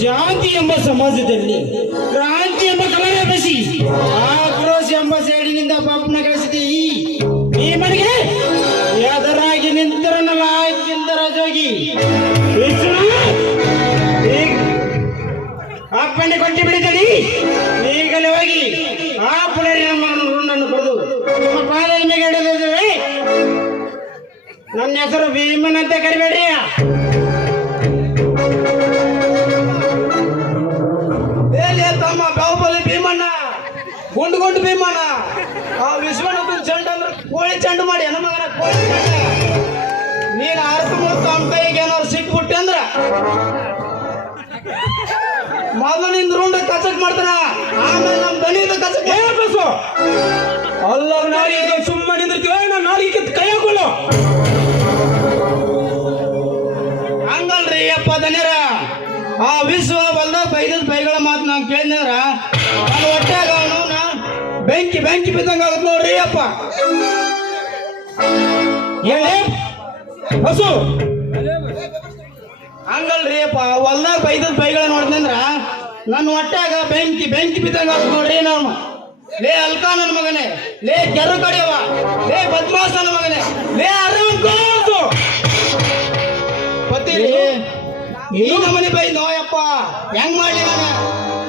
ಶಾಂತಿ ಎಂಬ ಸಮಾಜದಲ್ಲಿ ಕ್ರಾಂತಿ ಎಂಬ ಕಲರ ಬೆಸಿ. ಆಕ್ರೋಶ ಎಂಬ ಸೇಡಿನಿಂದ ಪಾಪನ ಕಳಿಸಿದೆ ಈ ಭೀಮನಿಗೆ. ಎದರಾಗಿ ನಿಂತರನಲ್ಲ ಕಿಂದರ ಜೋಗಿ ಅಪ್ಪಣ್ಣೆ ಕೊಟ್ಟಿ ಬಿಡಿದಡಿ. ನನ್ನ ಹೆಸರು ಭೀಮನ್ ಅಂತ ಕರಿಬೇಡ್ರಿ. ತಮ್ಮ ಬಾಹುಬಲಿ ಭೀಮಣ್ಣ? ಗುಂಡು ಗುಂಡು ಭೀಮಣ್ಣ? ಆ ವಿಶ್ವನಾಥನ್ ಚಂಡ ಅಂದ್ರೆ ಕೋಳಿ ಚೆಂಡು ಮಾಡಿ ಮಗನ ಕೋಳಿ ಚಂಡ. ನೀನು ಅರ್ಥ ಮೂರ್ತ ಅವ್ನ ಕೈಗೆ ಏನಾದ್ರು ಸಿಕ್ಬಿಟ್ಟೆ ಅಂದ್ರ? ಮೊದಲು ನಿಂದ ರುಂಡ ಕಚಕ್ ಮಾಡ್ತಾನ ಆಮೇಲೆ ನಮ್ ದನಿಯಿಂದ ಬಸ್ಸು ಅಲ್ಲ ನಾರಿಗೆ ಸುಮ್ಮನೆ ನಿಂದಿರ್ತೀವ. ಆ ವಿಶ್ವ ಬಲ್ದ ಬೈದದ ಬೈಗಳ ಮಾತು ನಾನು ಕೇಳಿದ್ರ ನಾನು ಹೊಟ್ಯಾಗ ಅವನು ಬೆಂಕಿ ಬೆಂಕಿ ಬಿದ್ದಂಗ ಆಗುತ್ತೆ ನೋಡ್ರಿ ಅಪ್ಪ. ಹೇಳಿ? ಹಸು. ಹಂಗಲ್ರಿ ಅಪ್ಪ ಹೊಲ್ದಾಗ ಬೈದದ ಬೈಗಳ ನೋಡಿದ್ರ ನನ್ನ ಹೊಟ್ಯಾಗ ಬೆಂಕಿ ಬೆಂಕಿ ಬಿದ್ದಂಗ ನೋಡ್ರಿ ನಾನು. ಲೇ ಅಲ್ಕಾ ನನ್ನ ಮಗನೇ, ಲೇ ಕೆರ ಕಡೆಯವ ಲೇ ಬದ್ಮಾಸ್ ನನ್ನ ಮಗನೇ, ಲೇ ಈ ನಮ್ಮನೆ ಬೈ ನೋಯಪ್ಪ. ಹೆಂಗ್ ಮಾಡ್ಲಿ ನಾನು?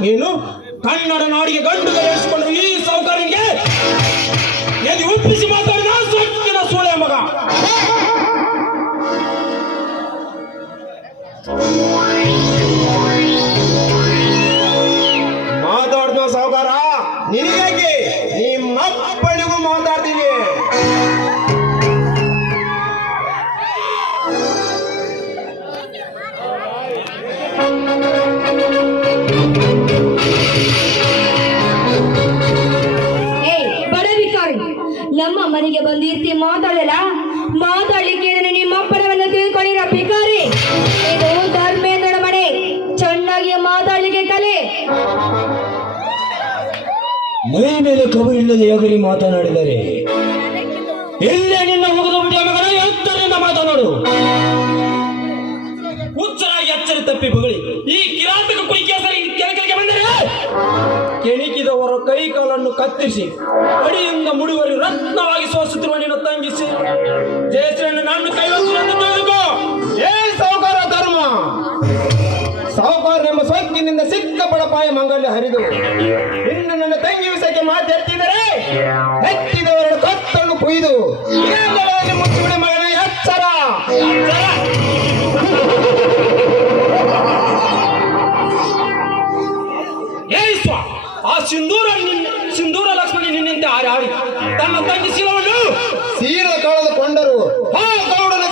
ನೀನು ಕನ್ನಡ ನಾಡಿಗೆ ಗಂಡು ಬೆಳೆಸಿಕೊಂಡು ಈ ಸೌಕರ್ಯಕ್ಕೆ ಎದು ಒಪ್ಪಿಸಿ ಮಾತಾಡಿದ ಸೊಕ್ಕಿನ ಸೋಳೆ ಮಗ. ಮಾತಾಡ್ದ ಸಾವುಕಾರ? ನಿನಗೆ ನಿಮ್ಮ ಅಪ್ಪನಿಗೂ ಮಾತಾಡ್ತೀನಿ. ಮಾತಾಡಲ್ಲ? ಮಾತಾಡ್ಲಿಕ್ಕೆ ನಿಮ್ಮ ಅಪ್ಪನವನ್ನ ತಿಳ್ಕೊಂಡಿರ ಭಿಕಾರಿ. ಇದು ಧರ್ಮೇಂದ್ರ ಮನೆ. ಚೆನ್ನಾಗಿ ಮಾತಾಡ್ಲಿಕ್ಕೆ ಕಲೆ. ಮೈ ಮೇಲೆ ಕಬರಿಲ್ಲದೆ ಯೋಗರಿ ಮಾತನಾಡಿದರೆ ಎಲ್ಲೇ ನಿನ್ನ ಮುಗಿದು ಮಗನ ಎತ್ತರಿಂದ ಮಾತನಾಡು. ಹುಚ್ಚರಾಗಿ ಎಚ್ಚರಿ ತಪ್ಪಿ ಬಗಳಿ. ಕೆಣಕಿದವರ ಕೈ ಕಾಲನ್ನು ಕತ್ತರಿಸಿ ಅಡಿಯಿಂದ ಮುಡಿವರಿ ರತ್ನವಾಗಿ ಸೋಸುತ್ತಿರುವ ನಿನ್ನ ತಂಗಿಸಿ ಜಯಶ್ರೀಯನ್ನು ನಾನು ಕೈವಚ್ಚು ತಿಳಿದುಕೋ. ಏ ಸಾವುಕಾರ ಧರ್ಮ? ಸಾವುಕಾರ ಎಂಬ ಸೊಕ್ಕಿನಿಂದ ಸಿಕ್ಕ ಬಡಪಾಯ ಮಂಗಲ್ಯ ಹರಿದು ಇನ್ನು ನನ್ನ ತಂಗಿ ವಿಷಯಕ್ಕೆ ಮಾತಾಡ್ತಿದ್ದರೆ ಎತ್ತಿದವರ ಕತ್ತನ್ನು ಕುಯ್ದು ಆಡಿ ಆಡಿ ತನ್ನ ತಂಗಿ ಶಿಲವನ್ನು ಸೀರೆ ಕಳೆದುಕೊಂಡರು.